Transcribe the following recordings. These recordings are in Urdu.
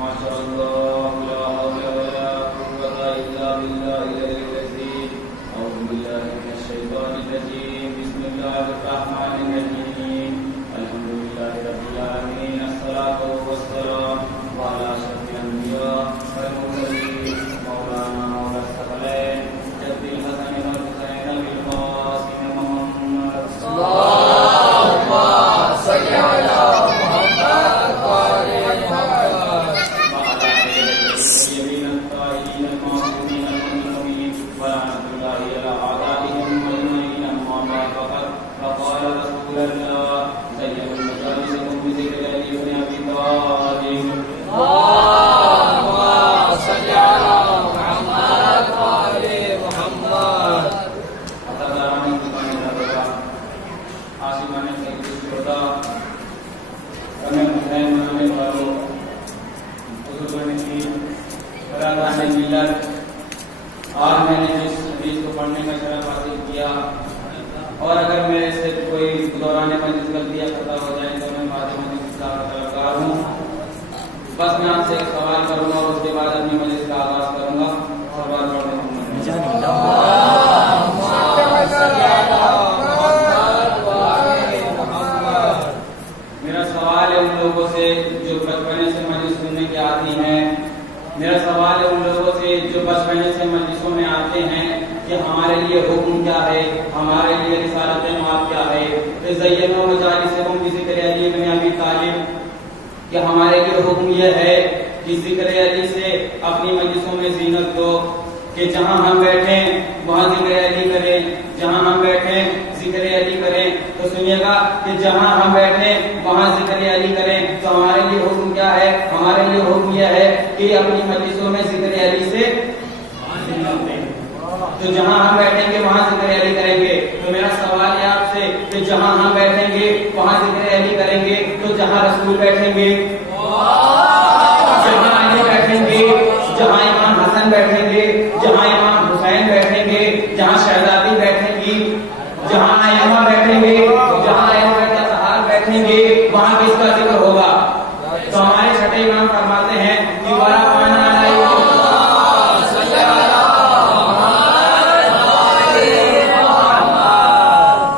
شاء الله لا حول ولا قوة إلا بالله العلي العظيم. أعوذ بالله من الشيطان الرجيم. بسم الله الرحمن الرحيم. الحمد لله رب العالمين. الصلاة والسلام على أشرف الأنبياء والمرسلين مولانا مولى الثقلين جد الحسن والحسين بالقاسم محمد اللهم صل على محمد وآل محمد وعلى آله الطيبين الطاهرين المعصومين المظلومين ولعنة الله على أعدائهم أجمعين. أما بعد فقال رسول الله زينوا مجالسكم بذكر علي بن أبي طالب. اللهم صل على محمد وآل محمد. حضرات الكرام عاصمان سید الشہداء ہمیں حسین منانے والوں بزرگان دین برادران ملت، آج میں نے جس حدیث کو پڑھنے کا شرف حاصل کیا اور اگر میرے سے کوئی دوران مجلس غلطیاں خطا ہو جائیں تو میں معافی مانگنے کا طلبگار ہوں. بس میں آپ سے ایک سوال کروں گا اور اس کے بعد اپنی مجلس کا آغاز کروں گا. سوال پڑھنے کو اللهم صل على محمد وآل محمد. میرا سوال ہے ان لوگوں سے جو بچپنے سے مجلس سننے کے عادی ہیں. میرا سوال ہے ان لوگوں سے جو بچپنے سے مجلسوں میں آتے ہیں کہ ہمارے لیے حکم کیا ہے، ہمارے لیے رسالت مآب کیا ہے. زینوا مجالسکم بذکر علی بن ابی طالب کہ ہمارے لیے حکم یہ ہے کہ ذکر علی سے اپنی مجلسوں میں زینت دو، کہ جہاں ہم بیٹھیں وہاں ذکر علی کریں، جہاں ہم بیٹھیں ذکر علی کریں. تو سنیے گا کہ جہاں ہم بیٹھیں وہاں ذکر علی کریں. تو ہمارے لیے حکم کیا ہے؟ ہمارے لیے حکم یہ ہے کہ اپنی مجلسوں میں ذکر علی سے زینت دیں. تو جہاں ہم بیٹھیں گے وہاں ذکر علی کریں گے. تو میرا سوال ہے آپ سے کہ جہاں ہم بیٹھیں گے وہاں ذکر علی کریں گے، تو جہاں رسول بیٹھیں گے، جہاں علی بیٹھیں گے، جہاں امام حسن بیٹھیں گے، جہاں امام حسین بیٹھیں گے، جہاں شہزادی بیٹھیں گی، جہاں ائمہ بیٹھیں گے، جہاں ائمہ اطہار بیٹھیں گے، وہاں کس کا ذکر ہوگا؟ تو ہمارے چھٹے امام فرماتے ہیں کہ وَلَا قَانَ عَلَيْهِ.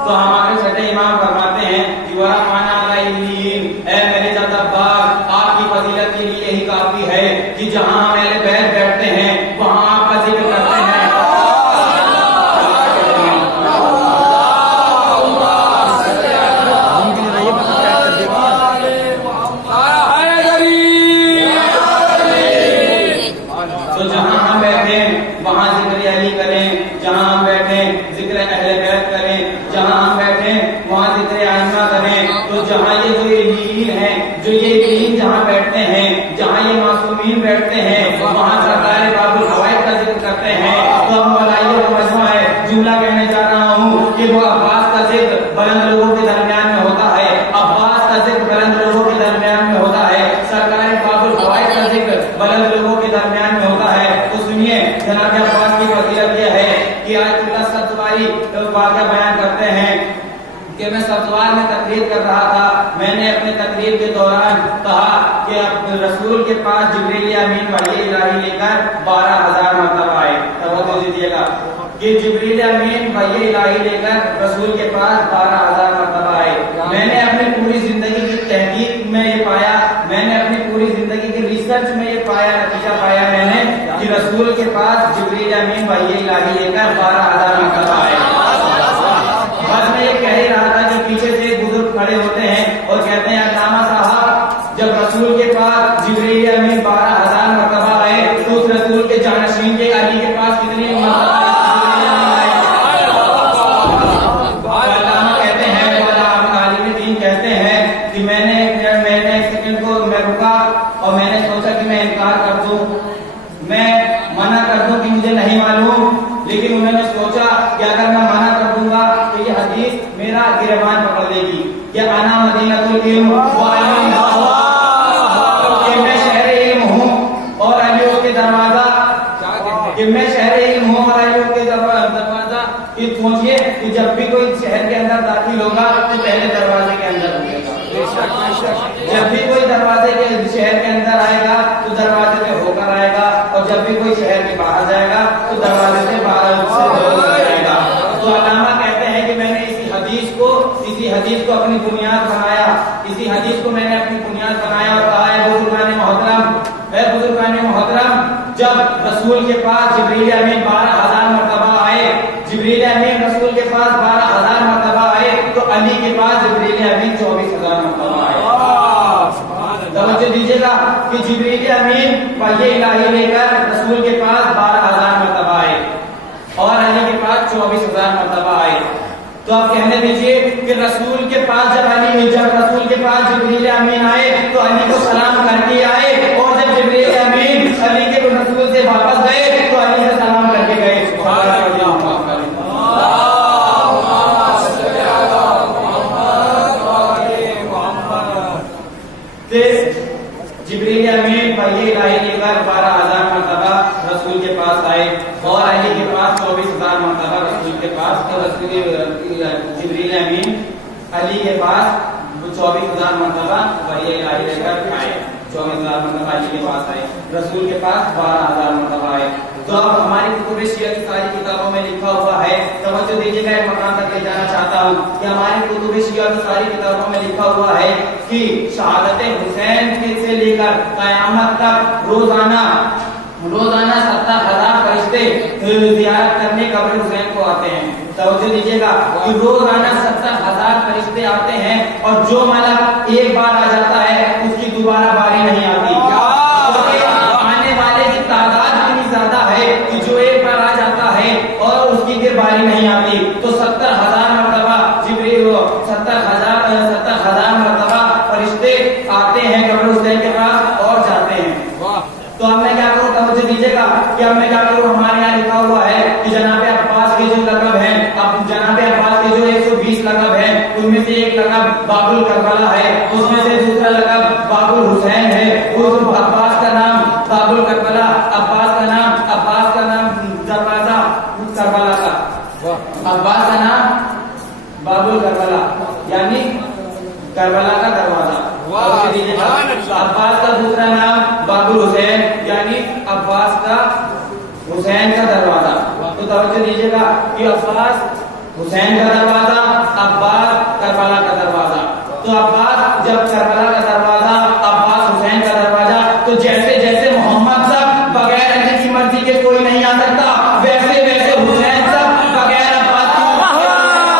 تو ہمارے چھٹے امام فرماتے ہیں کہ وَلَا قَانَ عَلَيْهِ. اے میرے جد عباس، آپ کی فضیلت کے لیے یہی کافی ہے کہ جہاں ہم اہل بیت بیٹھتے ہیں وہاں آپ کا ذکر کرتے ہیں. تو جہاں ہم بیٹھیں وہاں ذکر علی کریں، جہاں ہم بیٹھیں ذکر اہل بیت کریں، جہاں ہم بیٹھیں وہاں ذکر ائمہ کریں. تو جہاں یہ جو علیین ہیں، جو یہ علیین جہاں بیٹھتے ہیں، جہاں یہ معصومین بیٹھتے ہیں، وہاں سرکار باب الفوائد کا ذکر کرتے ہیں. تو ہم ملائیہ کا مجمع ہے، جملہ کہنے جا رہا ہوں کہ وہ عباس کا ذکر بلند لوگوں کے درمیان میں ہوتا ہے، عباس کا ذکر بلند لوگوں کے درمیان میں ہوتا ہے، سرکار باب الفوائد کا ذکر بلند لوگوں کے درمیان میں ہوتا ہے. تو سنیے جناب عباس کی فضیلت یہ ہے کہ آیت اللہ سبزواری واقعہ بیان کرتے ہیں کہ میں سبزوار میں تقریر کر رہا تھا. میں نے اپنے تقریر کے دوران کہا کہ رسول کے پاس جبریل امین وحی الہی لے کر 12,000 مرتبہ آئے. توجہ دیجیے گا کہ جبریل امین وحی الہی لے کر رسول کے پاس 12,000 مرتبہ آئے. میں نے اپنی پوری زندگی کی تحقیق میں یہ پایا، میں نے اپنی پوری زندگی کی ریسرچ میں یہ پایا، نتیجہ پایا میں نے کہ رسول کے پاس جبریل امین وحی الہی لے کر 12,000 مرتبہ آئے. بس میں یہ کہہ ہی رہا تھا کہ پیچھے سے ایک بزرگ کھڑے ہوتے ہیں اور کہتے ہیں علامہ صاحب، جب رسول کے پاس جبریل امین 12,000 مرتبہ آئے تو اس رسول کے جانشین کے علی کے پاس کتنی مرتبہ کہتے ہیں؟ عالم دین کہتے ہیں کہ میں نے ایک سیکنڈ کو میں رکا اور میں نے سوچا کہ میں انکار کر دوں، میں منع کر دوں کہ مجھے نہیں معلوم. لیکن انہوں نے سوچا کہ اگر میں منع کر دوں گا تو یہ حدیث میرا گریبان پکڑ لے گی کہ انا مدینۃ العلم وعلی کہ میں شہر علم ہوں اور علی کے دروازہ، کہ میں شہر علم ہوں اور علی کے دروازہ. یہ سوچئے کہ جب بھی کوئی شہر کے اندر داخل ہوگا تو پہلے دروازے کے اندر ہوگا. جب بھی کوئی دروازے کے شہر کے اندر آئے گا تو توجہ دیجیے گا کہ جبریل امین وحی الہی لے کر رسول کے پاس 12,000 مرتبہ آئے اور علی کے پاس 24,000 مرتبہ آئے. تو آپ کہنے دیجئے کہ رسول کے پاس جب رسول کے پاس جبریل امین آئے تو علی کو سلام کر کے آئے، اور جب جبریل امین علی کے رسول سے واپس گئے تو علی سے سلام کر کے گئے. جبریل امین وحی الہی لے کر 12,000 مرتبہ رسول کے پاس آئے اور علی کے پاس 24,000 مرتبہ رسول کے پاس. تو جبریل امین علی کے پاس 24,000 مرتبہ وحی الہی لے کر آئے، 24,000 مرتبہ علی کے پاس آئے، رسول کے پاس 12,000 مرتبہ آئے. تو اب ہماری کتب شیعہ کی ساری کتابوں میں لکھا ہوا ہے، توجہ دیجیے گا، ایک مقام تک لے جانا چاہتا ہوں کہ ہماری کتب شیعہ کی ساری کتابوں میں لکھا ہوا ہے کہ شہادت حسین سے لے کر قیامت تک روزانہ 70,000 فرشتے زیارت کرنے قبر حسین کو آتے ہیں. توجہ دیجیے گا کہ روزانہ 70,000 فرشتے آتے ہیں، اور جو ملک ایک بار آ جاتا ہے اس کی دوبارہ باری نہیں آتی. آنے والے کی تعداد اتنی زیادہ ہے کہ جو ایک بار آ جاتا ہے اور اس کی پھر باری نہیں آتی. تو 70,000 مرتبہ جبریل 70,000 مرتبہ فرشتے آتے ہیں قبر حسین کے پاس اور جاتے ہیں. تو اب میں کیا کروں، توجہ دیجیے گا کہ اب میں کیا کروں. ہمارے یہاں لکھا ہوا ہے کہ جناب عباس کے جو لقب ہیں، اب جناب عباس کے جو 120 لقب ہیں ان میں سے ایک لقب باب الکربلا ہے، اس میں سے دوسرا لقب باب الحسین ہے. اس عباس کا نام باب الکربلا، عباس کا نام دروازہ کربلا کا، عباس کا نام باب الکربلا یعنی کربلا کا دروازہ. عباس کا دوسرا نام باب الحسین یعنی عباس کا حسین کا دروازہ. تو توجہ دیجیے گا کہ عباس حسین کا دروازہ، عباس کربلا کا دروازہ. تو عباس جب کربلا کا دروازہ، عباس حسین کا دروازہ. تو جیسے جیسے محمد تک بغیر علی کی مرضی کے کوئی نہیں آ سکتا، ویسے ویسے حسین تک بغیر عباس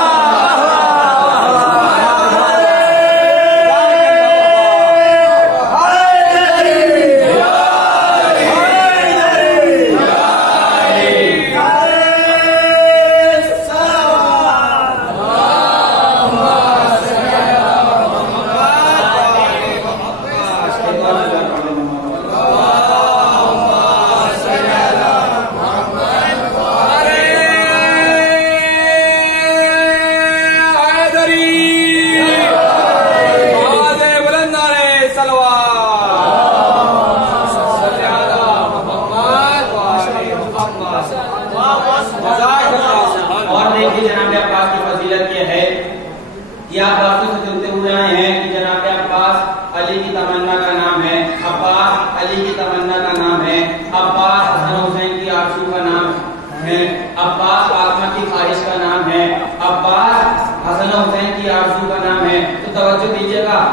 کی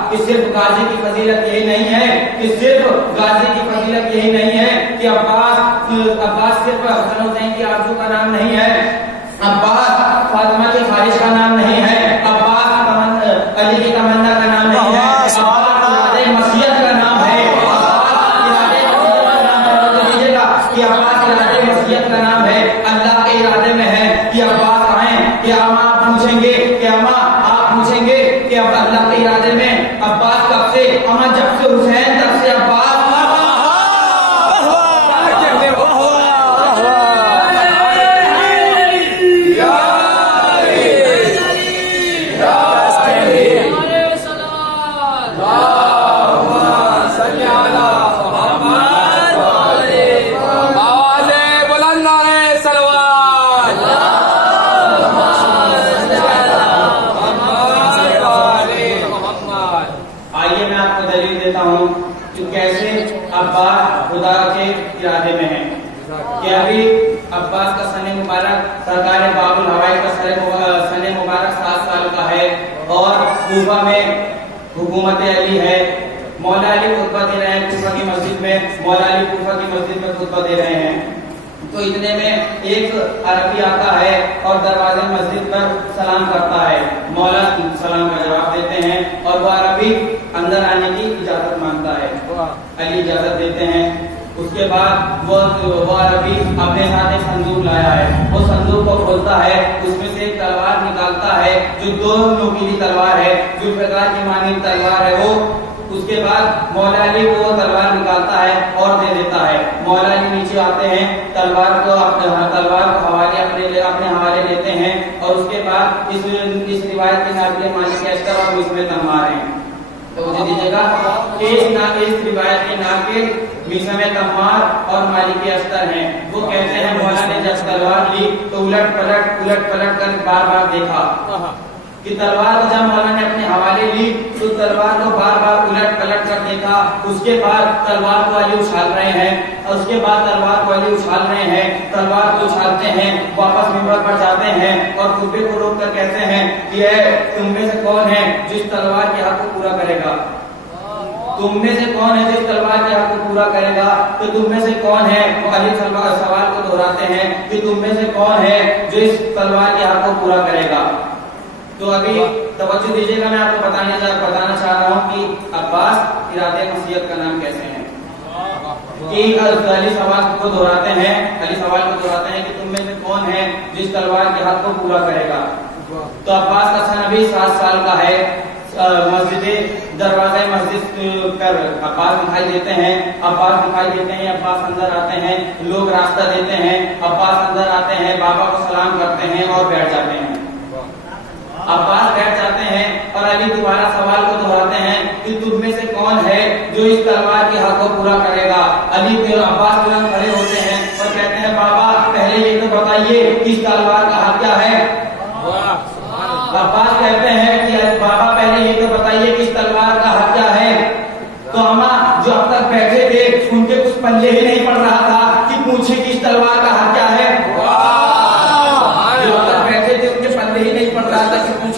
کہ صرف غازی کی فضیلت یہی نہیں ہے، کہ صرف غازی کی فضیلت یہی نہیں ہے کہ عباس صرف حسن حسین کی آرزو کا نام نہیں ہے، عباس فاطمہ کے خواہش کا نام نہیں ہے، عباس علی کی تمنا کا نام نہیں ہے، عباس مسیحت کا نام ہے، کہ عباس ارادے مسیحت کا نام ہے. اللہ کے ارادے میں ہے کہ عباس آئیں، کہ آپ پوچھیں گے کہ آپ پوچھیں گے کہ اب اللہ کے ارادے میں عباس کب سے، جب سے حسین تب سے عباس. عباس کا سن مبارک سرکار باب الہوائی کا سن مبارک 7 سال کا ہے اور کوفہ میں حکومت علی ہے. مولا علی خطبہ دے رہے ہیں کوفہ کی مسجد میں، مولا علی کوفہ کی مسجد میں خطبہ دے رہے ہیں. تو اتنے میں ایک عربی آتا ہے اور دروازے مسجد پر سلام کرتا ہے. مولا سلام کا جواب دیتے ہیں اور وہ عربی اندر آنے کی اجازت مانگتا ہے. علی اجازت دیتے ہیں. اس کے بعد وہ عربی اپنے ساتھ ایک صندوق لایا ہے. وہ صندوق کو کھولتا ہے, اس میں سے ایک تلوار نکالتا ہے جو 2 نوکیلی تلوار ہے, ذوالفقار کی مانند تلوار ہے وہ. اس کے بعد مولا علی کو وہ تلوار نکالتا ہے اور دے دیتا ہے. مولا علی نیچے آتے ہیں, تلوار کو اپنے حوالے لیتے ہیں, اور اس کے بعد اس روایت کے ناقل مالک اشتر اور اس میں تمہار ہیں. تو مجھے دیجیے گا کہ اس روایت کے ناقل میثم تمہار اور مالک اشتر ہیں. وہ کہتے ہیں مولا نے جب تلوار لی تو الٹ پلٹ کر بار بار دیکھا کہ تلوار کو جب مولا نے اپنے حوالے لی تو تلوار کو بار بار الٹ پلٹ کر دیکھا. اس کے بعد تلوار کو علی اچھال رہے ہیں, اور اس کے بعد تلوار کو علی اچھال رہے ہیں, تلوار کو اچھالتے ہیں, واپس منبر پر جاتے ہیں اور خطبے کو روک کر کہتے ہیں کہ اے تم میں سے کون ہے جس تلوار کے حق کو پورا کرے گا؟ تم میں سے کون ہے جس تلوار کے حق کو پورا کرے گا؟ تو تم میں سے کون ہے؟ وہ علی سوال کو دہراتے ہیں کہ تم میں سے کون ہے جو اس تلوار کے حق کو پورا کرے گا؟ تو ابھی توجہ دیجیے گا, میں آپ کو بتانا چاہ رہا ہوں کہ عباس ارادہ مسیحیت کا نام کیسے ہے. کہ علی سوال کو دہراتے ہیں کہ تم میں سے کون ہے جس تلوار کے حق کو پورا کرے گا. تو عباس کا سن ابھی 7 سال کا ہے. دروازہ مسجد پر عباس دکھائی دیتے ہیں, عباس اندر آتے ہیں, لوگ راستہ دیتے ہیں, عباس اندر آتے ہیں, بابا کو سلام کرتے ہیں اور بیٹھ جاتے ہیں. عباس بیٹھ جاتے ہیں اور علی دوبارہ سوال کو دہراتے ہیں کہ تم میں سے کون ہے جو اس تلوار کے حق کو پورا کرے گا. علی عباس بلند کھڑے ہوتے ہیں اور کہتے ہیں بابا پہلے یہ تو بتائیے اس تلوار کا حق کیا ہے. عباس کہتے ہیں کہ بابا پہلے یہ تو بتائیے کہ اس تلوار کا حق کیا ہے. تو اما جو اب تک بیٹھے تھے ان کے کچھ پلے ہی نہیں پڑ رہا تھا کہ پوچھے کہ اس تلوار کا حق کیا ہے.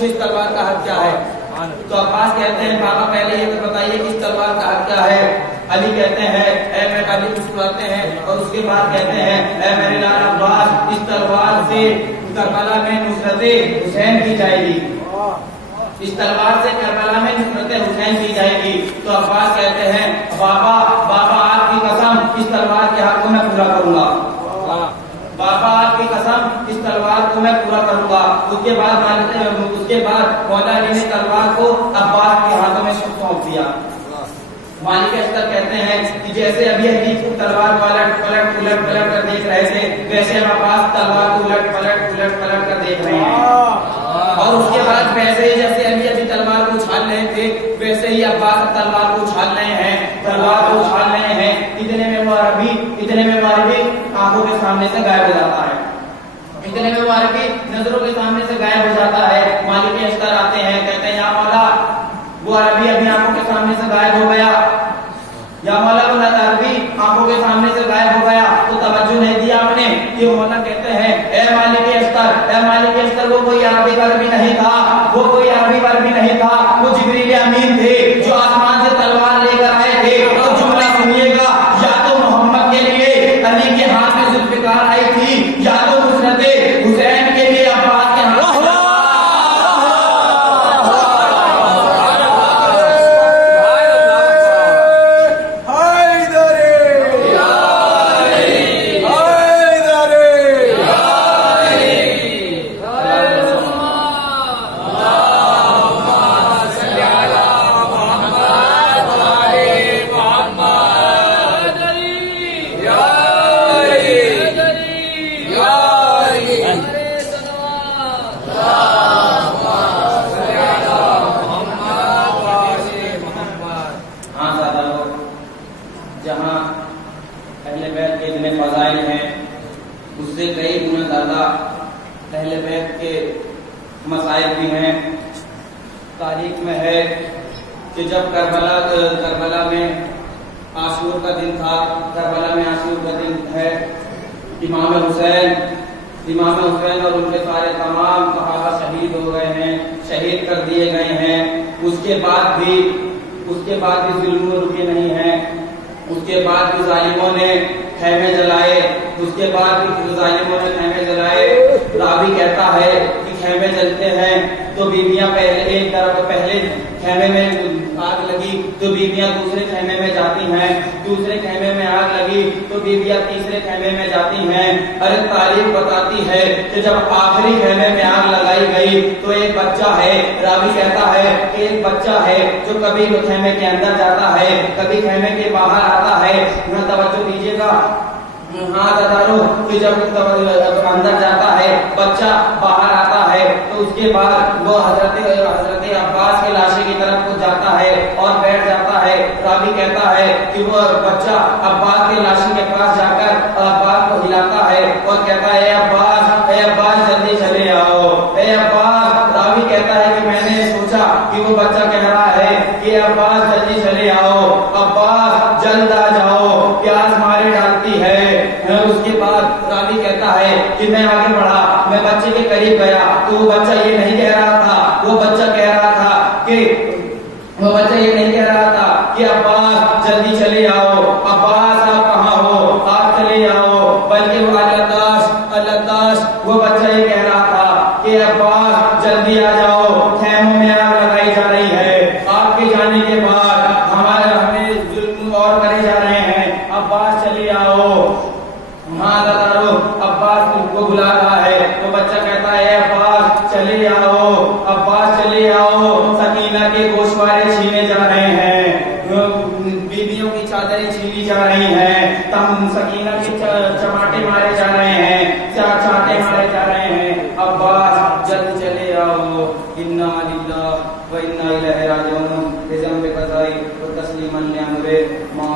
اس تلوار کا حق کیا ہے. تو عباس کہتے ہیں بابا پہلے یہ تو بتائیے کہ اس تلوار کا حق کیا ہے. علی کہتے ہیں اے میں علی مسکراتے ہیں اور اس کے بعد کہتے ہیں اے میرے لال عباس اس تلوار سے کربلا میں نصرت حسین کی جائے گی. اس تلوار سے کربلا میں نصرت حسین کی جائے گی. تو عباس کہتے ہیں بابا آپ کی قسم اس تلوار کے حق کو میں پورا کروں گا. بابا آپ کی قسم اس تلوار کو میں پورا کروں گا. اس کے بعد مولا علی نے تلوار کو عباس کے ہاتھوں میں سونپ دیا. مالک اشتر کہتے ہیں کہ جیسے ابھی علی تلوار کو الٹ پلٹ کر دیکھ رہے تھے ویسے عباس تلوار کو الٹ پلٹ کر دیکھ رہے ہیں. اور اس کے بعد ویسے ہی جیسے علی ابھی تلوار کو اچھال رہے تھے ویسے ہی عباس تلوار کو اچھال رہے ہیں. اتنے میں وہ عربی آنکھوں کے سامنے سے غائب ہو جاتا ہے. نظروں کے سامنے سے غائب ہو جاتا ہے. مالک اشتر آتے ہیں, کہتے ہیں یا مولا وہ عربی ابھی آنکھوں کے سامنے سے غائب ہو گیا. یا مولا وہ عربی آنکھوں کے سامنے سے غائب ہو گیا. تو توجہ نہیں دیا آپ نے. یہ مولا کہتے ہیں اے مالک اشتر وہ کوئی عربی نہیں تھا, وہ جبریل امین تھے جو آسمان سے تلوار لے کر آئے تھے. تو جملہ سنیے گا, یا تو محمد کے لیے علی کے ہاتھ میں ذوالفقار آئی تھی, یا تو نصرت حسین کے لیے عباس کے ہاتھ میں. تاریخ میں ہے کہ جب کربلا میں عاشور کا دن تھا, کربلا میں عاشور کا دن ہے, امام حسین اور ان کے سارے تمام صحابہ شہید ہو گئے ہیں, شہید کر دیے گئے ہیں. اس کے بعد بھی ظلم رکے نہیں ہیں. اس کے بعد بھی ظالموں نے خیمے جلائے. راوی کہتا ہے کہ خیمے جلتے ہیں تو بیویاں پہلے خیمے میں آگ لگی تو بیویاں دوسرے خیمے میں میں جاتی ہیں، دوسرے خیمے میں آگ لگی تو بیویاں تیسرے خیمے میں جاتی ہیں۔ ارے تاریخ بتاتی ہے کہ جب آخری خیمے میں آگ لگائی گئی تو ایک بچہ ہے، راوی کہتا ہے کہ ایک بچہ ہے جو کبھی خیمے کے اندر جاتا ہے، کبھی خیمے کے باہر آتا ہے۔ توجہ دیجیے گا، ہاں دادارو، کہ جب اندر جاتا ہے بچہ باہر آتا ہے تو اس کے بعد وہ حضرت عباس کے لاشے کی طرف کو جاتا ہے اور بیٹھ جاتا ہے۔ راوی کہتا ہے کہ وہ بچہ عباس کے لاشے کے پاس جا کر عباس کو ہلاتا ہے اور کہتا ہے اے عباس جلدی چلے آؤ، اے عباس۔ راوی کہتا ہے کہ میں نے سوچا کہ وہ بچہ کہہ رہا ہے کہ عباس جلدی چلے آؤ، عباس جلد آ جاؤ، پیاس مارے ڈالتی ہے۔ اس کے بعد راوی کہتا ہے کہ میں آگے بڑھا، میں بچے کے قریب گیا تو وہ بچہ یہ نہیں کہہ رہا تھا، وہ بچہ کہہ رہا تھا کہ عباس جلدی چلے آؤ، عباس آپ کہاں ہو، آپ چلے آؤ، بلکہ وہ اللہ وہ بچہ یہ کہہ رہا تھا کہ عباس جلدی آ جاؤ، خیموں میں آگ لگائی جا رہی ہے، آپ کے جانے کے بعد ہمیں ظلم اور کرے جا رہے ہیں، عباس چلے آؤ۔ ہاں دادارو، عباس کو بلا رہا ہے، وہ بچہ کہتا ہے عباس چلے آؤ، عباس چلے آؤ، سکینہ کے گوشوارے چھینے جا رہے ہیں، بیویوں کی چادریں چھینی جا رہی ہیں، تم سکینہ کے چماٹے مارے جا رہے ہیں، چاٹے مارے جا رہے ہیں، عباس جلد چلے آؤ۔ انا للہ و انا الیہ راجعون، بذنب قضائی و تسلیما لامر ما